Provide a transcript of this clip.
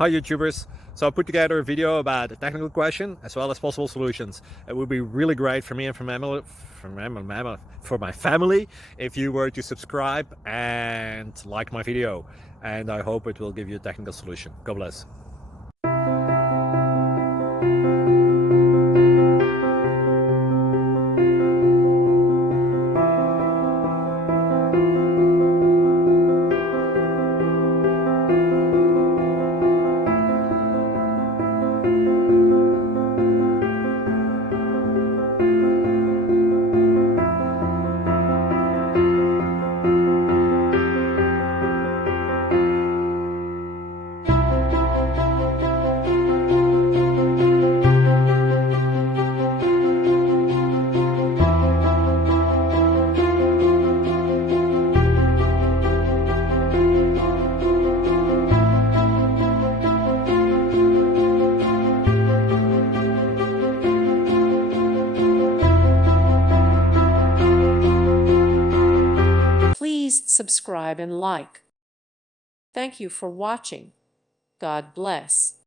Hi YouTubers! So I put together a video about a technical question as well as possible solutions. It would be really great for me and for my family if you were to subscribe and like my video, and I hope it will give you a technical solution. God bless. Please subscribe and like. Thank you for watching. God bless.